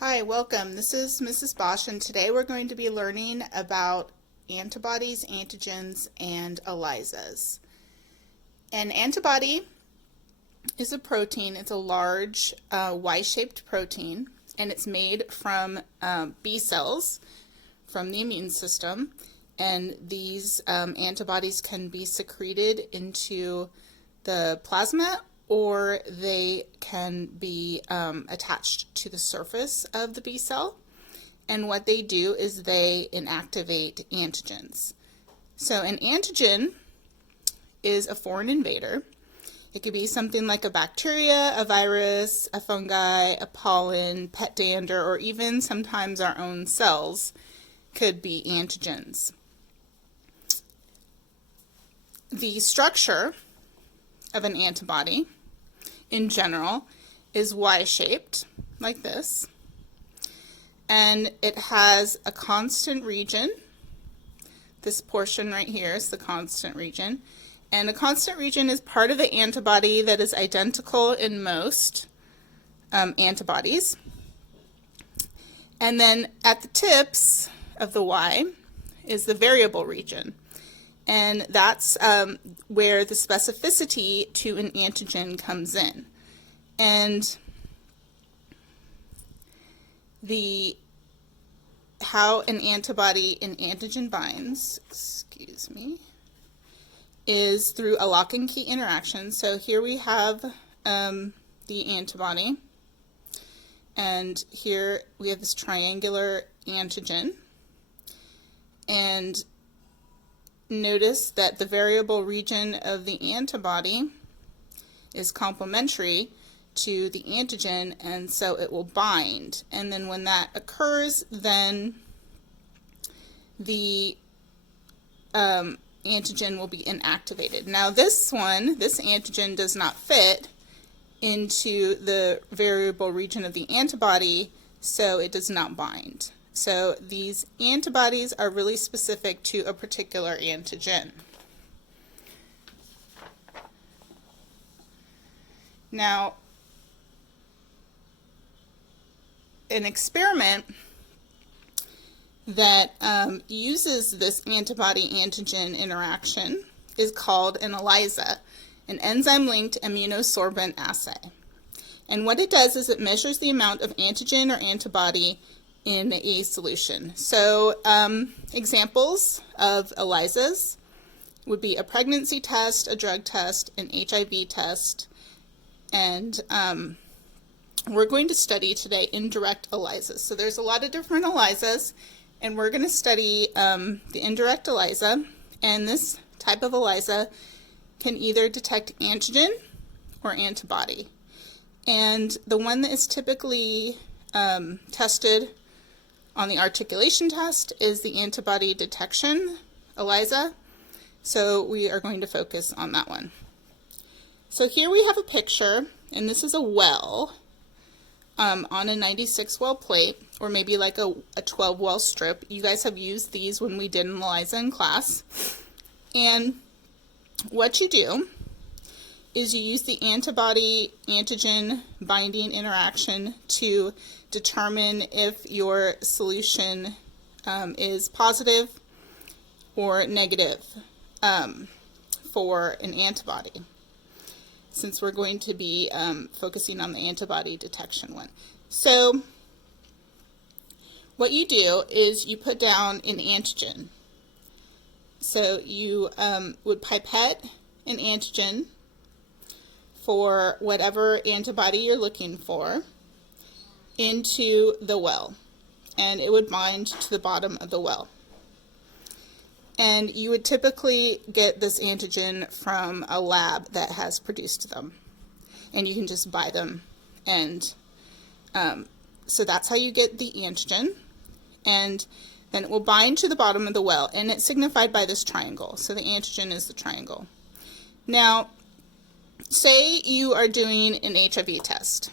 Hi, welcome. This is Mrs. Bosch, and today we're going to be learning about antibodies, antigens, and ELISAs. An antibody is a protein. It's a large Y-shaped protein, and it's made from B cells from the immune system. And these antibodies can be secreted into the plasma, or they can be attached to the surface of the B cell. And what they do is they inactivate antigens. So an antigen is a foreign invader. It could be something like a bacteria, a virus, a fungi, a pollen, pet dander, or even sometimes our own cells could be antigens. The structure of an antibody in general is Y-shaped, like this, and it has a constant region. This portion right here is the constant region, and a constant region is part of the antibody that is identical in most antibodies. And then at the tips of the Y is the variable region, and that's where the specificity to an antigen comes in. And how an antibody and antigen binds, is through a lock and key interaction. So here we have the antibody, and here we have this triangular antigen. And notice that the variable region of the antibody is complementary to the antigen, and so it will bind. And then when that occurs, then the antigen will be inactivated. Now this antigen does not fit into the variable region of the antibody, so it does not bind. So these antibodies are really specific to a particular antigen. Now, an experiment that uses this antibody-antigen interaction is called an ELISA, an enzyme-linked immunosorbent assay. And what it does is it measures the amount of antigen or antibody in a solution. So examples of ELISAs would be a pregnancy test, a drug test, an HIV test, and we're going to study today indirect ELISAs. So there's a lot of different ELISAs, and we're going to study the indirect ELISA, and this type of ELISA can either detect antigen or antibody. And the one that is typically tested on the articulation test is the antibody detection ELISA, so we are going to focus on that one. So here we have a picture, and this is a well on a 96 well plate, or maybe like a 12 well strip. You guys have used these when we did an ELISA in class. And what you do is you use the antibody-antigen binding interaction to determine if your solution is positive or negative for an antibody, since we're going to be focusing on the antibody detection one. So what you do is you put down an antigen. So you would pipette an antigen for whatever antibody you're looking for into the well, and it would bind to the bottom of the well. And you would typically get this antigen from a lab that has produced them, and you can just buy them. And so that's how you get the antigen, and then it will bind to the bottom of the well, and it's signified by this triangle. So the antigen is the triangle. Now, say you are doing an HIV test,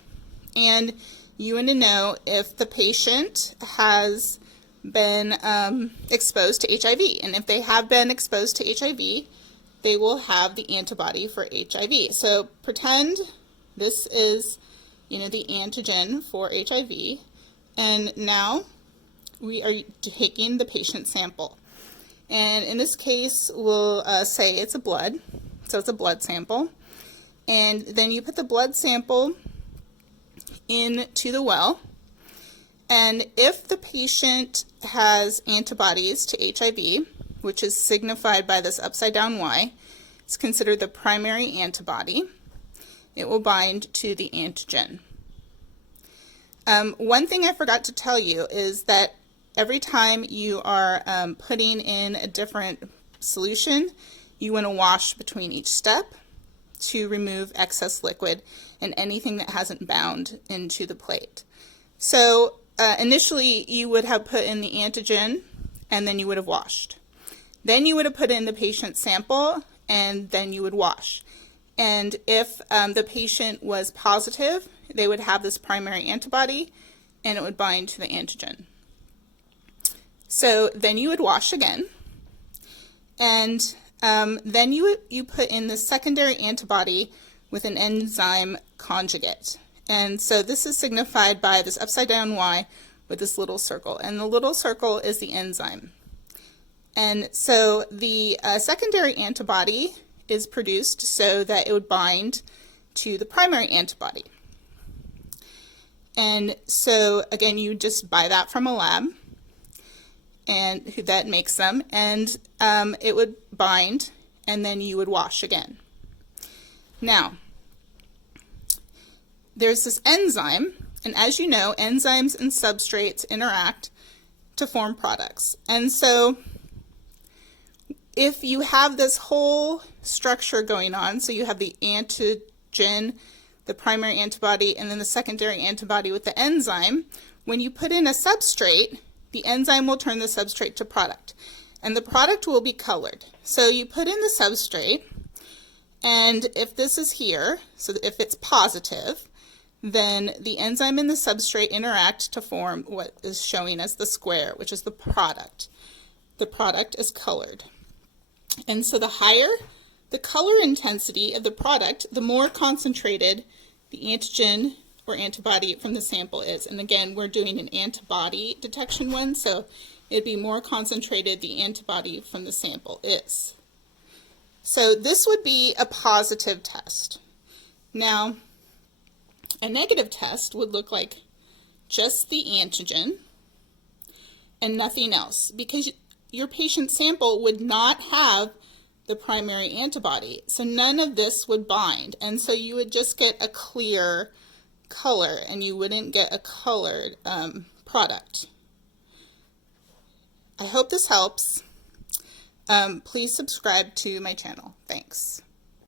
and you want to know if the patient has been exposed to HIV. And if they have been exposed to HIV, they will have the antibody for HIV. So pretend this is, the antigen for HIV, And now we are taking the patient sample. And in this case, we'll say it's a blood. So it's a blood sample. And then you put the blood sample into the well. And if the patient has antibodies to HIV, which is signified by this upside down Y, it's considered the primary antibody. It will bind to the antigen. One thing I forgot to tell you is that every time you are putting in a different solution, you want to wash between each step to remove excess liquid and anything that hasn't bound into the plate. So initially you would have put in the antigen and then you would have washed. Then you would have put in the patient sample and then you would wash. And if the patient was positive, they would have this primary antibody and it would bind to the antigen. So then you would wash again, and then you put in the secondary antibody with an enzyme conjugate. And so this is signified by this upside down Y with this little circle, and the little circle is the enzyme. And so the secondary antibody is produced so that it would bind to the primary antibody. And so again, you just buy that from a lab, and that makes them, and it would bind, and then you would wash again. Now, there's this enzyme, and as you know, enzymes and substrates interact to form products. And so if you have this whole structure going on, so you have the antigen, the primary antibody, and then the secondary antibody with the enzyme, when you put in a substrate, the enzyme will turn the substrate to product, and the product will be colored. So you put in the substrate, and if this is here, so if it's positive, then the enzyme and the substrate interact to form what is showing as the square, which is the product. The product is colored. And so the higher the color intensity of the product, the more concentrated the antigen or antibody from the sample is. And again, we're doing an antibody detection one, so it'd be more concentrated the antibody from the sample is. So this would be a positive test. Now, a negative test would look like just the antigen and nothing else, because your patient sample would not have the primary antibody. So none of this would bind, and so you would just get a clear color and you wouldn't get a colored product. I hope this helps. Please subscribe to my channel. Thanks.